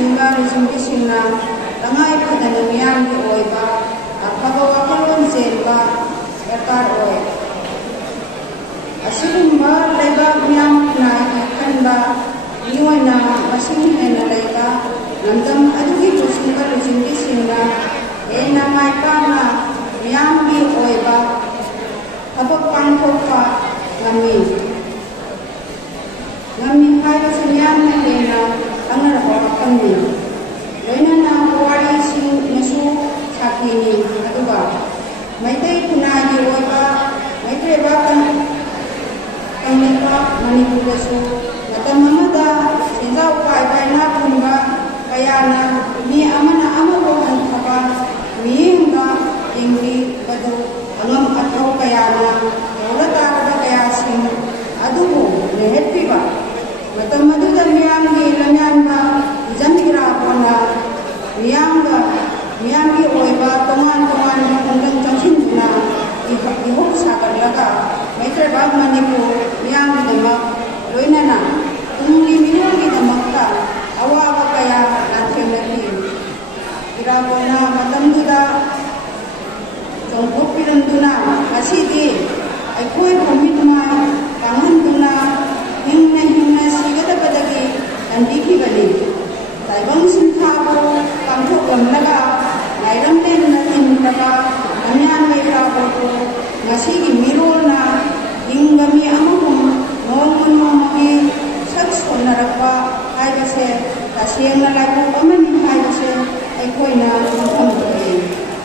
ꯂꯨꯆꯤꯡꯕ ꯂꯨꯆꯤꯡꯕꯤꯁꯤꯡꯅ ꯇꯉꯥꯏ ꯐꯗꯅ ꯃꯤꯌꯥꯝꯒꯤ ꯑꯣꯏꯕ ꯑꯐꯕ ꯋꯥꯈꯜꯂꯣꯟ ꯆꯦꯟꯕ ꯗꯔꯀꯥꯔ ꯑꯣꯏ꯫ ꯑꯁꯤꯒꯨꯝꯕ ꯂꯩꯕꯥꯛ ꯃꯤꯌꯥꯝꯅ ꯈꯟꯕ ꯃꯤꯑꯣꯏꯅ ꯃꯁꯤꯡ ꯍꯦꯟꯅ ꯂꯩꯕ ꯂꯝꯗꯝ ꯑꯗꯨꯒꯤ ꯂꯨꯆꯤꯡꯕ ꯂꯨꯆꯤꯡꯕꯤꯁꯤꯡꯅ ꯍꯦꯟꯅ ꯃꯥꯏ ꯄꯥꯛꯅ ꯃꯤꯌꯥꯝꯒꯤ ꯑꯣꯏꯕ ꯊꯕꯛ ꯄꯥꯡꯊꯣꯛꯄ ꯉꯝꯃꯤ ꯍꯥꯏꯕꯁꯤ ꯃꯤꯌꯥꯝꯅ ꯍꯦꯟꯅ ꯈꯪꯅꯔꯕ ꯋꯥꯐꯝꯅꯤ꯫ ꯂꯣꯏꯅꯅ ꯄꯨꯋꯥꯔꯤꯁꯤꯡꯅꯁꯨ ꯁꯥꯈꯤꯅꯤ ꯑꯗꯨꯒ ꯃꯩꯇꯩ ꯈꯨꯟꯅꯥꯏꯒꯤ ꯑꯣꯏꯕ ꯃꯩꯇꯩꯕ ꯀꯪꯂꯩꯄꯥꯛ ꯃꯅꯤꯄꯨꯔꯗꯁꯨ ꯃꯇꯝ ꯑꯃꯗ ꯁꯦꯟꯖꯥꯎ ꯄꯥꯏꯕ ꯏꯅꯥꯛ ꯈꯨꯟꯕ ꯀꯌꯥꯅ ꯃꯤ ꯑꯃꯅ ꯑꯃꯕꯨ ꯍꯟꯊꯕ ꯃꯤꯠꯌꯦꯡꯗ ꯌꯦꯡꯕꯤꯕꯗꯨ ꯑꯉꯝ ꯑꯊꯧ ꯀꯌꯥꯅ ꯌꯧꯔ ꯇꯥꯔꯕ ꯀꯌꯥꯁꯤꯡ ꯑꯗꯨꯕꯨ ꯂꯩꯍꯠꯄꯤꯕ ꯃꯇꯝ ꯑꯗꯨꯗ ꯃꯤꯌꯥꯝꯒꯤ ꯂꯝꯌꯥꯟꯕ ꯍꯤꯖꯝ ꯏꯔꯥꯕꯣꯟꯅ ꯃꯤꯌꯥꯝꯒꯤ ꯑꯣꯏꯕ ꯇꯣꯉꯥꯟ ꯇꯣꯉꯥꯟꯕ ꯈꯣꯡꯖꯪ ꯆꯪꯁꯤꯟꯗꯨꯅ ꯏꯍꯧ ꯁꯥꯒꯠꯂꯒ ꯃꯩꯇꯩꯕꯥꯛ ꯃꯅꯤꯄꯨꯔ ꯃꯤꯌꯥꯝꯒꯤꯗꯃꯛ ꯂꯣꯏꯅꯅ ꯇꯨꯡꯒꯤ ꯃꯤꯔꯣꯜꯒꯤꯗꯃꯛꯇ ꯑꯋꯥꯕ ꯀꯌꯥ ꯂꯥꯟꯊꯦꯡꯅꯈꯤ꯫ ꯏꯔꯥꯕꯣꯟꯅ ꯃꯇꯝꯗꯨꯗ ꯆꯣꯡꯊꯣꯛꯄꯤꯔꯝꯗꯨꯅ ꯉꯁꯤꯗꯤ ꯑꯩꯈꯣꯏꯕꯨ ꯃꯤꯠꯃꯥꯏ ꯄꯥꯡꯍꯟꯗꯨꯅ ꯍꯤꯡꯅ ꯁꯤꯒꯗꯕꯗꯒꯤ ꯀꯟꯕꯤꯈꯤꯕꯅꯤ꯫ ꯇꯥꯏꯕꯪ ꯁꯤꯟꯊꯥꯕꯨ ꯄꯥꯡꯊꯣꯛꯂꯝꯂꯒ ꯉꯥꯏꯔꯝꯂꯦꯟꯅ ꯊꯤꯟꯈ꯭ꯔꯕ ꯂꯝꯌꯥꯟꯕ ꯏꯔꯥꯕꯣꯟꯕꯨ